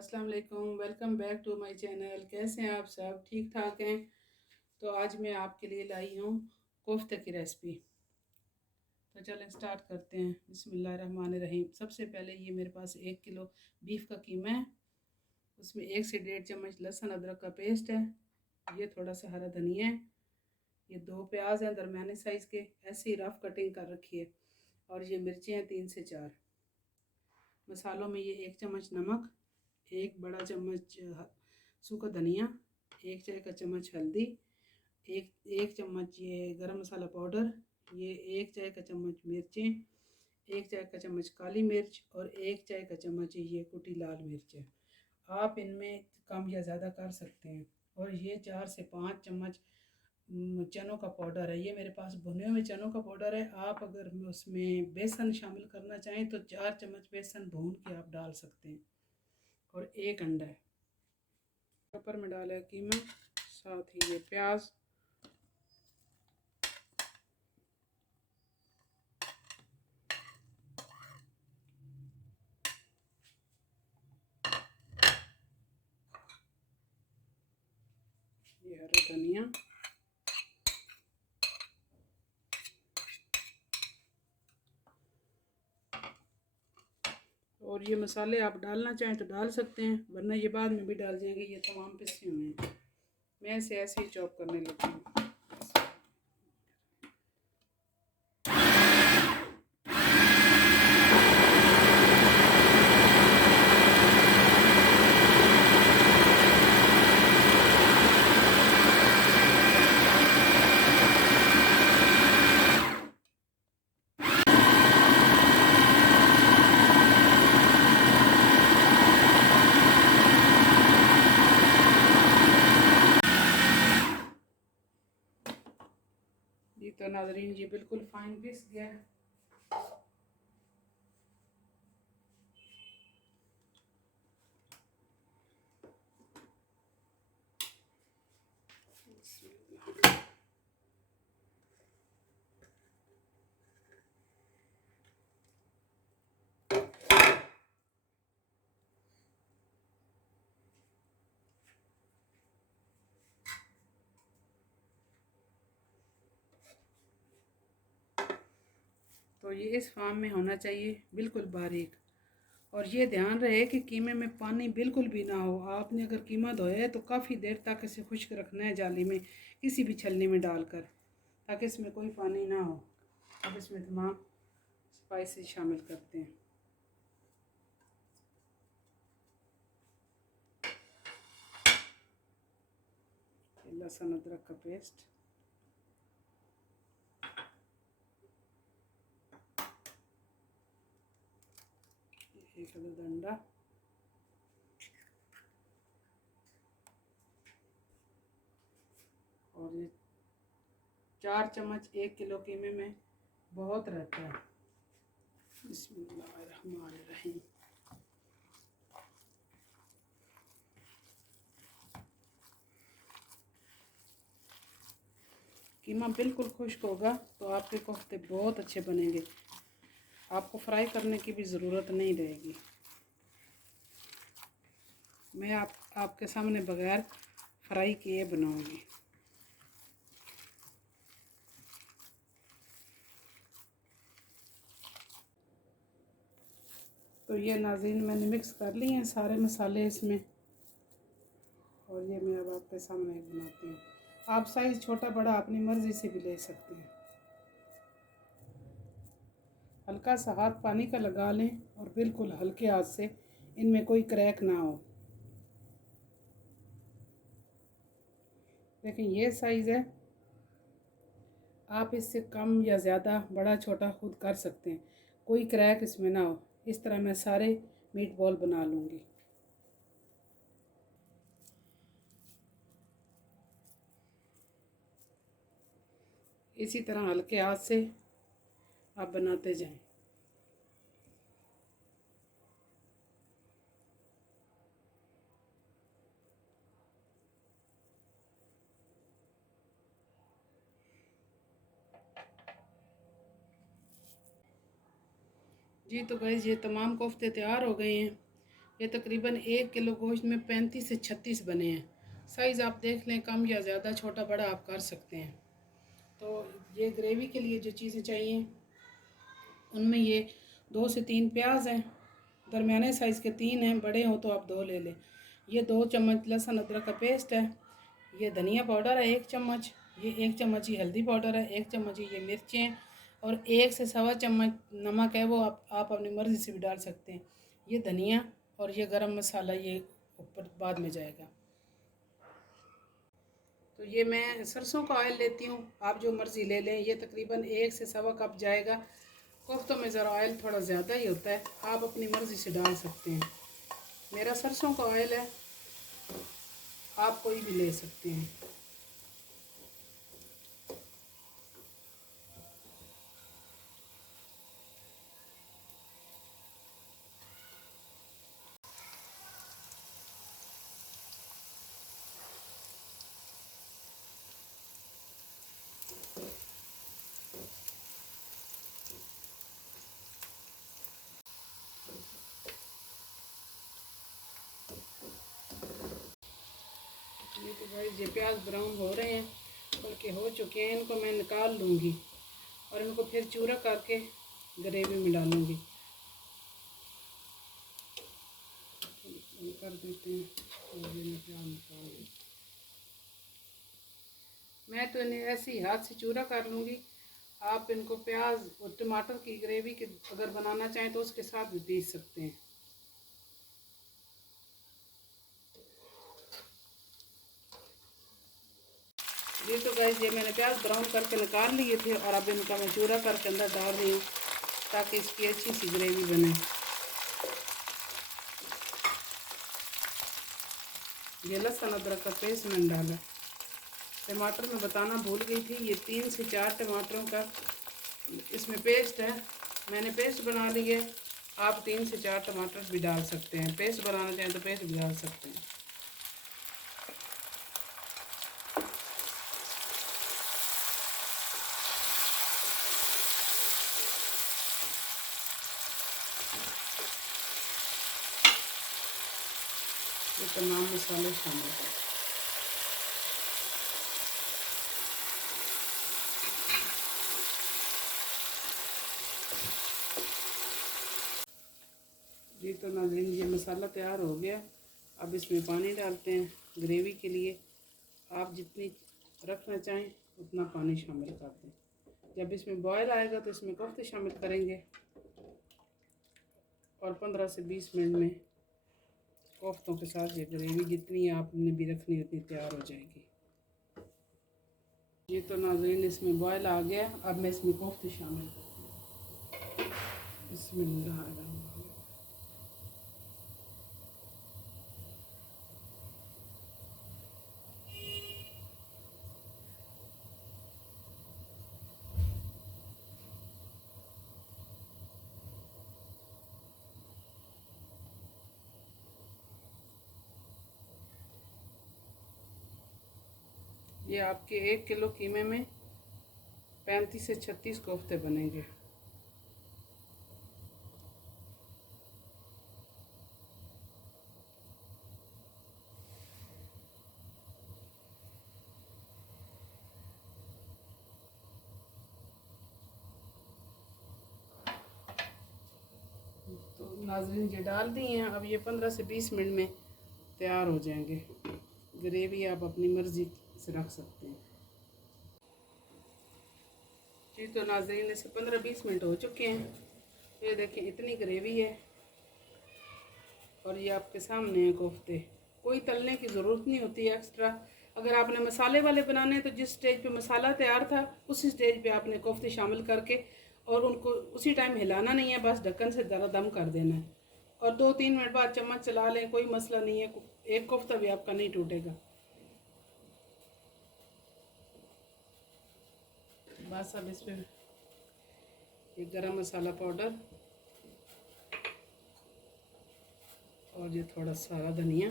अस्सलाम वालेकुम, welcome back to my channel. कैसे हैं आप सब? ठीक ठाक हैं? तो आज मैं आपके लिए लाई हूँ कोफ्ते की रेसिपी। तो चलें स्टार्ट करते हैं। बिस्मिल्लाहिर्रहमानिर्रहीम। सबसे पहले ये मेरे पास 1 किलो बीफ का कीमा है। उसमें 1 से 1.5 चम्मच लहसुन अदरक का पेस्ट है। ये थोड़ा सा हरा धनिया है। ये 2 प्याज हैं दरमियाने साइज़ के, ऐसे ही रफ़ कटिंग कर रखी है। और ये मिर्चें हैं 3 से 4। मसालों में ये 1 चम्मच नमक, 1 बड़ा चम्मच सूखा धनिया, 1 चाय का चम्मच हल्दी, एक चम्मच ये गरम मसाला पाउडर, ये 1 चाय का चम्मच मिर्चें, 1 चाय का चम्मच काली मिर्च और 1 चाय का चम्मच ये कुटी लाल मिर्च है। आप इनमें कम या ज़्यादा कर सकते हैं। और ये 4 से 5 चम्मच चनों का पाउडर है। ये मेरे पास भुने हुए चनों का पाउडर है। आप अगर उसमें बेसन शामिल करना चाहें तो 4 चम्मच बेसन भून के आप डाल सकते हैं। और 1 अंडा है। ऊपर में डाला है कीमा, साथ ही ये प्याज, ये हरा धनिया, और ये मसाले आप डालना चाहें तो डाल सकते हैं, वरना ये बाद में भी डाल जाएंगे। ये तमाम पिसे हुए हैं। मैं इसे ऐसे ही चॉप करने लगी हूँ। ये तो नाज़रीन ये बिल्कुल फाइन पिस गया है। तो ये इस फार्म में होना चाहिए, बिल्कुल बारीक। और ये ध्यान रहे कि कीमे में पानी बिल्कुल भी ना हो। आपने अगर कीमा धोया है तो काफ़ी देर तक इसे खुश्क रखना है जाली में, किसी भी छलनी में डालकर, ताकि इसमें कोई पानी ना हो। अब इसमें तमाम स्पाइसेस शामिल करते हैं। लहसुन अदरक का पेस्ट, एक अदद अंडा, और ये 4 चम्मच 1 किलो कीमे में बहुत रहता है। बिस्मिल्लाहिर्रहमानिर्रहीम। कीमा बिल्कुल खुश्क होगा तो आपके कोफ्ते बहुत अच्छे बनेंगे। आपको फ्राई करने की भी ज़रूरत नहीं रहेगी। मैं आपके सामने बगैर फ्राई किए बनाऊंगी। तो ये नाज़रीन मैंने मिक्स कर लिए हैं सारे मसाले इसमें। और ये मैं अब आपके सामने बनाती हूँ। आप साइज़ छोटा बड़ा अपनी मर्ज़ी से भी ले सकते हैं। हल्का सा हाथ पानी का लगा लें और बिल्कुल हल्के हाथ से, इनमें कोई क्रैक ना हो। लेकिन ये साइज़ है, आप इससे कम या ज़्यादा बड़ा छोटा खुद कर सकते हैं, कोई क्रैक इसमें ना हो। इस तरह मैं सारे मीट बॉल बना लूँगी। इसी तरह हल्के हाथ से आप बनाते जाएं। जी तो गाइस ये तमाम कोफ्ते तैयार हो गए हैं। ये तकरीबन 1 किलो गोश्त में 35 से 36 बने हैं। साइज़ आप देख लें, कम या ज़्यादा छोटा बड़ा आप कर सकते हैं। तो ये ग्रेवी के लिए जो चीज़ें चाहिए उनमें ये 2 से 3 प्याज हैं, दरमियाने साइज़ के 3 हैं, बड़े हो तो आप 2 ले लें। ये 2 चम्मच लहसुन अदरक का पेस्ट है। ये धनिया पाउडर है 1 चम्मच। ये 1 चम्मच ही हल्दी पाउडर है, 1 चम्मच ही ये मिर्चें, और 1 से सवा चम्मच नमक है, वो आप अपनी मर्ज़ी से भी डाल सकते हैं। ये धनिया और ये गरम मसाला ये ऊपर बाद में जाएगा। तो ये मैं सरसों का ऑयल लेती हूँ, आप जो मर्ज़ी ले लें। ये तकरीबन 1 से सवा कप जाएगा। कोफ्तों में ज़रा ऑयल थोड़ा ज़्यादा ही होता है, आप अपनी मर्ज़ी से डाल सकते हैं। मेरा सरसों का ऑयल है, आप कोई भी ले सकते हैं। ये तो भाई ये प्याज ब्राउन हो रहे हैं, बल्कि हो चुके हैं। इनको मैं निकाल लूँगी और इनको फिर चूरा करके ग्रेवी में डालूँगी। कर देते हैं और ये प्याज निकाल, मैं तो इन्हें ऐसे ही हाथ से चूरा कर लूँगी। आप इनको प्याज और टमाटर की ग्रेवी के अगर बनाना चाहें तो उसके साथ भी पीस सकते हैं। ये तो गाइस ये मैंने प्याज ब्राउन करके निकाल लिए थे और अब इनका मैं चूरा करके अंदर डाल रही हूँ ताकि इसकी अच्छी सी ग्रेवी बने। ये लहसुन अदरक का पेस्ट मैंने डाला। टमाटर मैं बताना भूल गई थी, ये 3 से 4 टमाटरों का इसमें पेस्ट है। मैंने पेस्ट बना ली है। आप 3 से 4 टमाटर भी डाल सकते हैं, पेस्ट बनाना चाहें तो पेस्ट भी डाल सकते हैं। ये तमाम मसाले शामिल हैं। जी तो नाज़रीन ये मसाला तैयार हो गया। अब इसमें पानी डालते हैं ग्रेवी के लिए। आप जितनी रखना चाहें उतना पानी शामिल कर दें। जब इसमें बॉयल आएगा तो इसमें कोफ्ते शामिल करेंगे और 15 से 20 मिनट में कोफ्तों के साथ ये ग्रेवी जितनी आपने भी रखनी उतनी तैयार हो जाएगी। ये तो नाज़रीन इसमें बॉयल आ गया। अब मैं इसमें कोफ्ते शामिल करती हूँ। बिस्मिल्लाह। ये आपके 1 किलो कीमे में 35 से 36 कोफ्ते बनेंगे। तो नाज़रीन ये डाल दी हैं। अब ये 15 से 20 मिनट में तैयार हो जाएंगे। ग्रेवी आप अपनी मर्ज़ी से रख सकते हैं। जी तो नाज़रीन इसे 15-20 मिनट हो चुके हैं। ये देखें इतनी ग्रेवी है और ये आपके सामने है कोफ्ते। कोई तलने की ज़रूरत नहीं होती है एक्स्ट्रा। अगर आपने मसाले वाले बनाने हैं तो जिस स्टेज पे मसाला तैयार था उसी स्टेज पे आपने कोफ्ते शामिल करके और उनको उसी टाइम हिलाना नहीं है, बस ढक्कन से ज़रा दम कर देना है और 2-3 मिनट बाद चम्मच चला लें, कोई मसला नहीं है। एक कोफ्ता भी आपका नहीं टूटेगा। बस अब इस पर ये गरम मसाला पाउडर और ये थोड़ा सारा धनिया,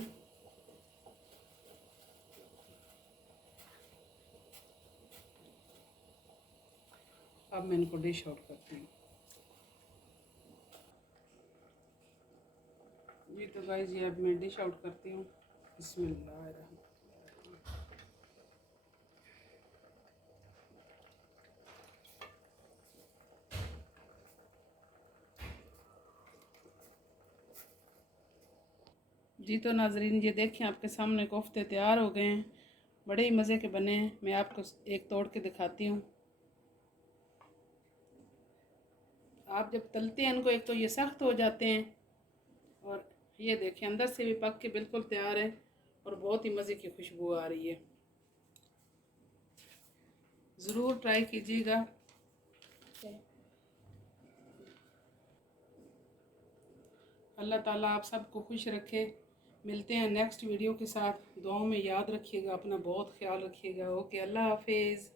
अब मैं इनको डिश आउट करती हूँ। जी तो गाइस ये अब मैं डिश आउट करती हूँ। बिस्मिल्लाह। जी तो नाजरीन ये देखें आपके सामने कोफ्ते तैयार हो गए हैं, बड़े ही मज़े के बने हैं। मैं आपको एक तोड़ के दिखाती हूँ। आप जब तलते हैं इनको, एक तो ये सख्त हो जाते हैं, और ये देखें अंदर से भी पक के बिल्कुल तैयार है और बहुत ही मज़े की खुशबू आ रही है। ज़रूर ट्राई कीजिएगा। अल्लाह ताला आप सबको खुश रखे। मिलते हैं नेक्स्ट वीडियो के साथ। दुआओं में याद रखिएगा, अपना बहुत ख्याल रखिएगा। ओके, अल्लाह हाफिज़।